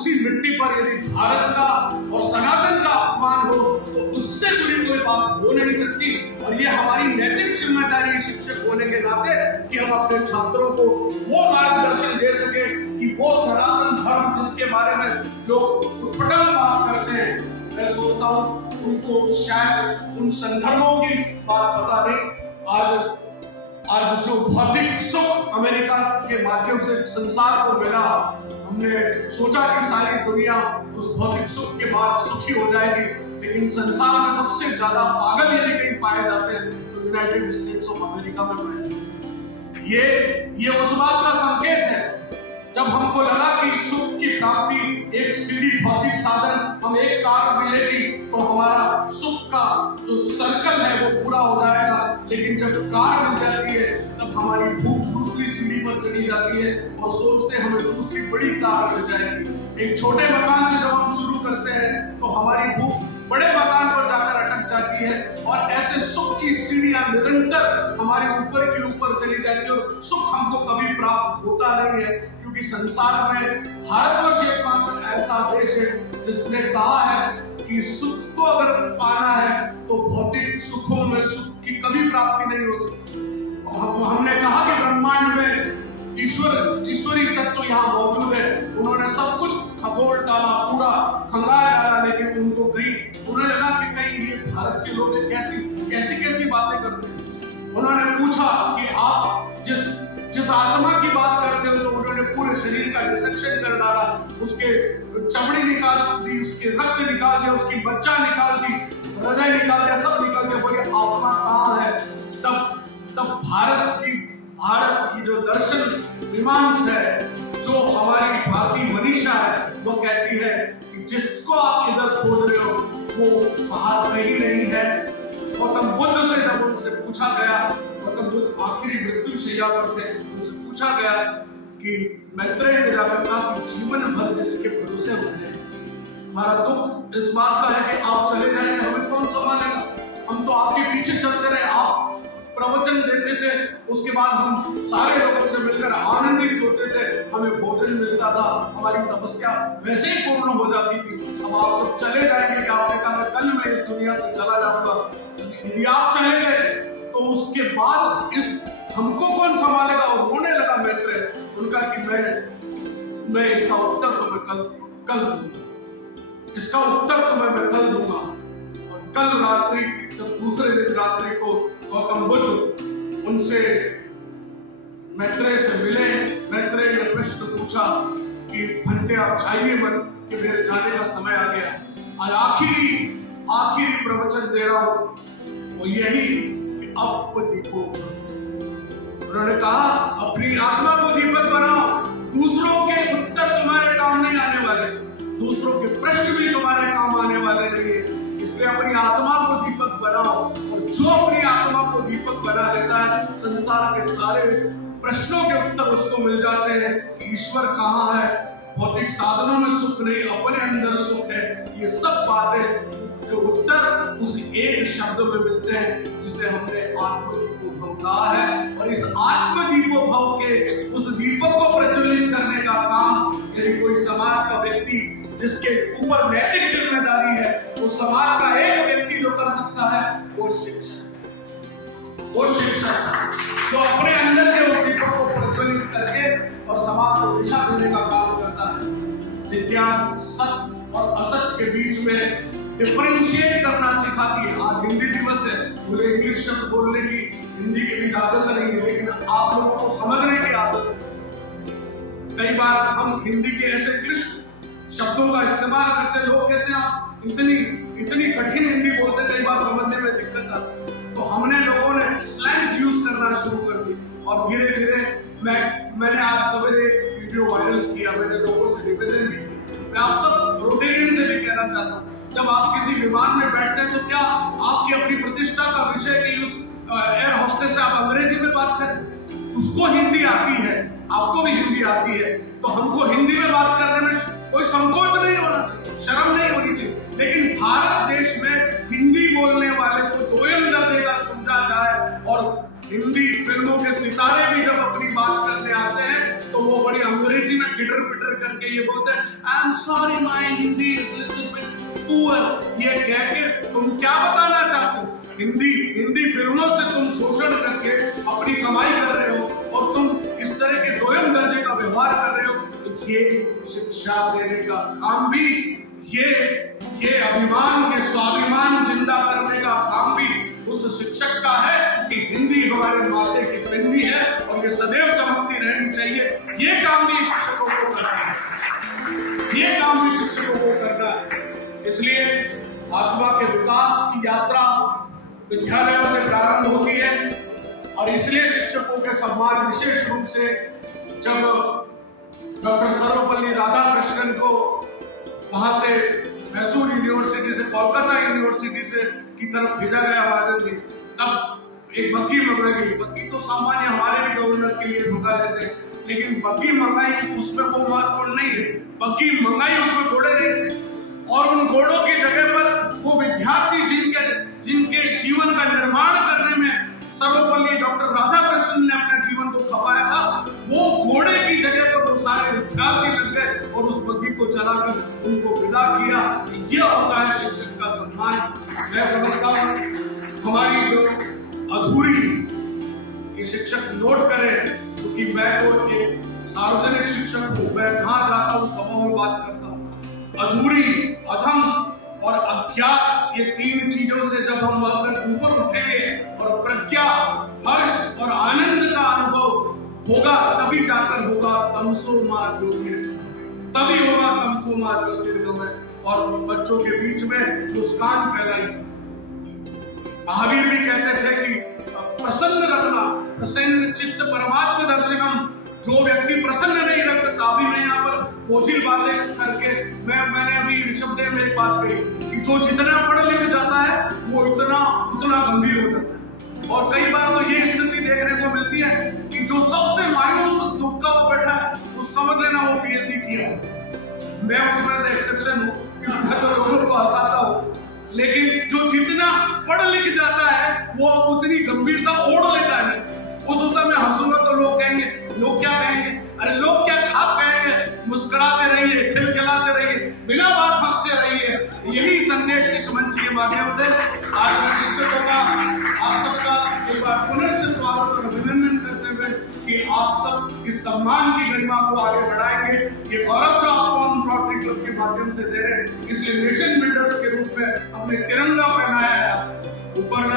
उसी मिट्टी पर यदि भारत का और सनातन का अपमान हो तो उससे बुरी कोई बात हो नहीं सकती। और ये हमारी नैतिक जिम्मेदारी है शिक्षक होने के नाते कि हम अपने छात्रों को वो मार्गदर्शन दे सके कि वो सनातन धर्म जिसके बारे में लोग उटपटांग बात करते हैं, मैं सोचता हूँ उनको शायद उन संदर्भों की बात पता नहीं। आज जो भौतिक सुख अमेरिका के माध्यम से संसार को मिला, हमने सोचा कि सारी दुनिया उस भौतिक सुख के बाद सुखी हो जाएगी, लेकिन संसार में सबसे ज्यादा पागल यदि कहीं पाए जाते हैं तो यूनाइटेड स्टेट्स ऑफ अमेरिका में पाए जाते हैं। ये उस बात का संकेत है जब हमको लगा कि सुख की प्राप्ति एक सीधी भौतिक साधन, हम एक कार मिलेगी तो हमारा सुख का जो सर्कल है वो पूरा हो जाएगा, लेकिन जब कार मिल जाती है तब हमारी भूख दूसरी सीढ़ी पर चली जाती है और सोचते हैं हमें दूसरी बड़ी कार मिल जाएगी। एक छोटे मकान से जब हम शुरू करते हैं तो हमारी भूख बड़े मकान पर जाकर अटक जाती है और ऐसे सुख की सीढ़ियां निरंतर हमारे ऊपर के ऊपर चली जाती है और सुख हमको कभी प्राप्त होता नहीं है, क्योंकि संसार में भारतवर्ष एकमात्र ऐसा देश है जिसने कहा है कि सुख को अगर पाना है तो भौतिक सुखों में सुख की कभी प्राप्ति नहीं हो सकती। हमने कहा कि ब्रह्मांड में ईश्वरी तत्व यहाँ मौजूद है, उन्होंने सब कुछ खगोल डाला, पूरा खंगाल डाला, लेकिन उनको उन्हें लगा कि कहीं ये भारत के लोग कैसी बातें करते हैं। उन्होंने पूछा कि आप जिस आत्मा की बात करते हो, तो उन्होंने पूरे शरीर का डिसेक्शन कर डाला, उसके चमड़ी निकाल दी, उसके रक्त निकाल दिया, उसकी बच्चा निकाल दी, हृदय निकाल दिया, सब निकाल दिया। बोले आत्मा कहाँ है? तब भारत की जो दर्शन मीमांस है, जो हमारी भारतीय मनीषा है, वो कहती है कि जिसको आप इधर खोज रहे हो वो बाहर में ही नहीं है। गौतम बुद्ध से जब उनसे पूछा गया, गौतम बुद्ध आखिरी मृत्यु शैया पर थे, उनसे पूछा गया कि मैत्रेय ने जाकर कहा कि जीवन भर जिसके भरोसे होते हैं, हमारा दुख इस बात का है कि आप चले जाएंगे, हमें कौन संभालेगा? हम तो आपके पीछे चलते रहे, आप प्रवचन देते थे, उसके बाद हम सारे लोगों से मिलकर आनंदित होते थे, हमें भोजन मिलता था, हमारी तपस्या वैसे ही पूर्ण हो जाती थी। अब आप तो चले जाएंगे कि आपने कहा कल मैं इस दुनिया से चला जाऊंगा, यदि आप चले गए तो उसके बाद इस हमको कौन संभालेगा? और रोने लगा मैत्रेय, उनका कि मैं इसका उत्तर तो मैं कल दूंगा, इसका उत्तर तो मैं कल दूंगा। और कल रात्रि, जब दूसरे दिन रात्रि को गौतम बुद्ध उनसे मैत्रेय से मिले, मैत्रेय ने प्रश्न पूछा कि भंते आप जाइए मत, कि मेरे जाने का समय आ गया। आज आखिरी प्रवचन दे रहा हूं, वो यही कि अब दीपो। उन्होंने कहा अपनी आत्मा को दीपक बनाओ, दूसरों के उत्तर तुम्हारे काम नहीं आने वाले, दूसरों के प्रश्न भी तुम्हारे काम आने वाले नहीं है, इसलिए अपनी आत्मा को दीपक बनाओ। और जो अपनी आत्मा को दीपक बना लेता है, संसार के सारे प्रश्नों के उत्तर उसको मिल जाते हैं कि ईश्वर कहाँ है, भौतिक साधनों में सुख नहीं, अपने अंदर सुख है। ये सब बातें के उत्तर उस एक शब्द में मिलते हैं जिसे हमने आत्मदीपोभव कहा है। और इस आत्मदीपोभव के उस दीपक को प्रज्वलित करने का काम यदि कोई समाज का व्यक्ति जिसके ऊपर नैतिक जिम्मेदारी है, वो समाज का एक व्यक्ति जो कर सकता है, वो शिक्षक जो अपने अंदर के उस दीपक को प्रज्वलित करके और समाज को दिशा देने का काम करता है। विज्ञान सत्य और असत्य के बीच में डिफरेंशिएट करना सिखाती है। आज हिंदी दिवस है, मुझे इंग्लिश शब्द बोलने की, हिंदी की भी आदत नहीं है, लेकिन आप लोगों को समझने की आदत है। कई बार हम हिंदी के ऐसे क्लिष्ट शब्दों का इस्तेमाल करते हैं, लोग कहते हैं आप इतनी कठिन हिंदी बोलते, कई बार समझने में दिक्कत आती है। तो हमने लोगों ने स्लैंग्स यूज करना शुरू कर दी और धीरे धीरे मैंने आज सवेरे एक वीडियो वायरल किया, मैंने लोगों से निवेदन भी किया। मैं आप सब रोटेरियन से भी कहना चाहता हूँ, जब आप किसी विमान में बैठते हैं तो क्या आपकी अपनी प्रतिष्ठा का विषय कि उस एयर होस्टेस से आप अंग्रेजी में बात करें? उसको हिंदी आती है, आपको भी हिंदी आती है, तो हमको हिंदी में बात करने में कोई संकोच नहीं होना चाहिए, शर्म नहीं होनी चाहिए। लेकिन भारत देश में हिंदी बोलने वाले को दोयम दर्जे का समझा जाए और हिंदी फिल्मों के सितारे भी जब अपनी बात करने आते हैं तो वो बड़ी अंग्रेजी में गिटर पिटर करके ये बोलते हैं I am sorry my Hindi is little bit poor. ये कह के तुम क्या बताना चाहते हो? हिंदी फिल्मों से तुम शोषण करके अपनी कमाई कर रहे हो और तुम इस तरह के दोयम दर्जे का व्यवहार कर रहे हो। तो ये शिक्षा देने का काम भी, ये अभिमान, ये स्वाभिमान जिंदा करने का काम भी उस शिक्षक का है कि हिंदी हमारे माथे की बिंदी है और ये सदैव चमकती रहनी चाहिए। ये काम भी शिक्षकों को करना है, ये काम भी शिक्षकों को करना है। इसलिए आत्मा के विकास की यात्रा विद्यालयों से प्रारंभ होती है और इसलिए शिक्षकों के सम्मान विशेष रूप से जब डॉक्टर सर्वपल्ली राधाकृष्णन को वहां से मैसूर यूनिवर्सिटी से कोलकाता यूनिवर्सिटी से की तरफ भेजा गया आवेदन में, तब एक बग्घी मंगाई गई। बग्घी तो सामान्य हमारे भी गवर्नर के लिए मंगा लेते हैं, लेकिन बग्घी मंगाई उसमें वो महत्वपूर्ण नहीं है। बग्घी मंगाई उसमें घोड़े नहीं थे और उन घोड़ों की जगह पर वो विद्यार्थी जिनके जीवन का निर्माण करने में सर्वपल्ली डॉक्टर राधाकृष्णन ने अपने जीवन को खपाया था, वो घोड़े की जगह पर वो सारे विद्यार्थी लग गए और उस बग्घी को चलाकर उनको विदा किया। ये होता है शिक्षक का सम्मान। मैं समझता हूँ हमारी जो अधूरी, ये शिक्षक नोट करें, क्योंकि मैं तो एक सार्वजनिक शिक्षक हूँ, मैं जहाँ जाता हूँ सभा में बात करता हूँ। अधूरी, अधम और अज्ञात, ये तीन चीजों से जब हम ऊपर उठेंगे और प्रज्ञा, हर्ष और आनंद का अनुभव होगा, तभी जाकर होगा तमसो मा ज्योतिर्गमय, तभी होगा तमसो मा ज्योतिर्गमय और बच्चों के बीच में मुस्कान फैलाई। महावीर भी कहते थे कि प्रसन्न रखना, प्रसन्न चित्त परमात्म दर्शनम। जो व्यक्ति प्रसन्न नहीं रख सकता, अभी मैं यहाँ पर बोझिल बातें करके मैंने अभी ऋषभदेव में एक बात कही कि जो जितना पढ़ लिख जाता है वो उतना गंभीर हो जाता है। और कई बार तो ये स्थिति देखने को मिलती है कि जो सबसे मायूस दुख का वो बैठा है, वो समझ लेना वो पीएचडी किया है। मैं उसमें से एक्सेप्शन हूँ, मैं तो लोगों को हंसाता हूँ, लेकिन जो जितना पढ़ लिख जाता है वो उतनी गंभीरता ओढ़ लेता है। उस समय में हंसूंगा तो लोग कहेंगे, लोग क्या कहेंगे? अरे लोग क्या खाप कहेंगे? मुस्कुराते रहिए, खिलखिलाते रहिए, बिना बात हंसते रहिए। यही संदेश इस मंच के माध्यम से आज मैं शिक्षकों का, आप सबका एक बार पुनश्च स्वागत और अभिनंदन करते हुए कि आप सब इस सम्मान की गरिमा को आगे बढ़ाएंगे। ये गौरव जो आपको हम रोटरी क्लब के माध्यम से दे रहे हैं, इसलिए नेशन बिल्डर्स के रूप में हमने तिरंगा पहनाया है। ऊपर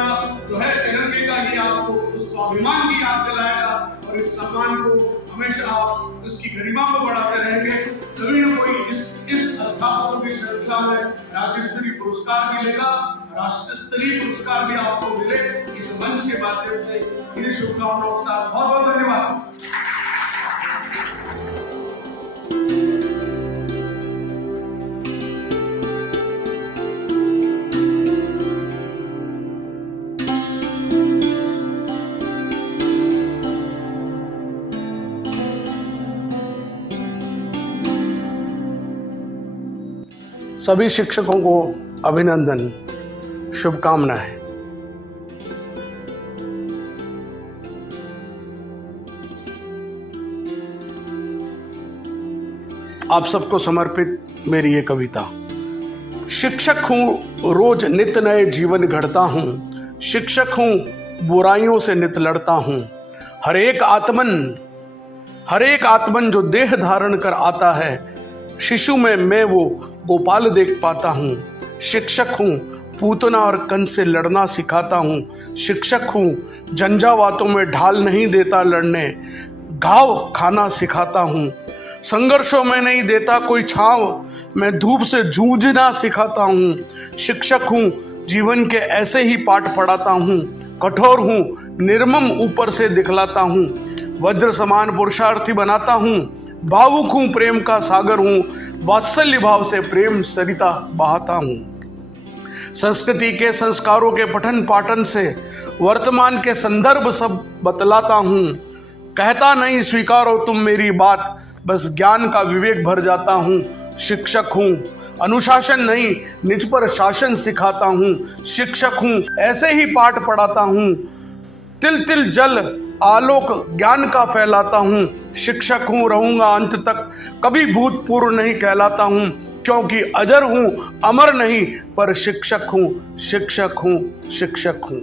जो है तिरंगे का ये आपको उस स्वाभिमान की याद दिलाएगा और इस सम्मान को हमेशा आप इसकी गरिमा को बढ़ाते रहेंगे। कभी न कोई इस अध्यापकों की श्रृंखला में राज्य स्तरीय पुरस्कार मिलेगा, राष्ट्रीय स्तरीय पुरस्कार भी आपको मिले। इस मंच के माध्यम से मेरी शुभकामनाओं के साथ बहुत बहुत धन्यवाद। सभी शिक्षकों को अभिनंदन, शुभकामनाएं। आप सबको समर्पित मेरी ये कविता। शिक्षक हूं, रोज नित नए जीवन गढ़ता हूं। शिक्षक हूं, बुराइयों से नित लड़ता हूं। हर एक आत्मन जो देह धारण कर आता है, शिशु में मैं वो गोपाल देख पाता हूँ। शिक्षक हूँ, पूतना और कंस से लड़ना सिखाता हूँ। शिक्षक हूँ, झंझावातों में ढाल नहीं देता लड़ने, घाव खाना सिखाता हूँ। संघर्षों में नहीं देता कोई छांव, मैं धूप से जूझना सिखाता हूँ। शिक्षक हूँ, जीवन के ऐसे ही पाठ पढ़ाता हूँ। कठोर हूँ, निर्मम ऊपर से दिखलाता हूँ। वज्र समान पुरुषार्थी बनाता हूँ। भावुक हूँ, प्रेम का सागर हूँ। वात्सल्य भाव से प्रेम सरिता बहाता हूँ। संस्कृति के संस्कारों के पठन पाठन से वर्तमान के संदर्भ सब बतलाता हूँ। कहता नहीं स्वीकारो तुम मेरी बात, बस ज्ञान का विवेक भर जाता हूँ। शिक्षक हूँ, अनुशासन नहीं निज पर शासन सिखाता हूँ। शिक्षक हूँ, ऐसे ही पाठ पढ़ाता हूँ तिल तिल जल आलोक ज्ञान का फैलाता हूँ। शिक्षक हूँ, रहूंगा अंत तक, कभी भूतपूर्व नहीं कहलाता हूँ, क्योंकि अजर हूँ, अमर नहीं, पर शिक्षक हूँ, शिक्षक हूँ, शिक्षक हूँ।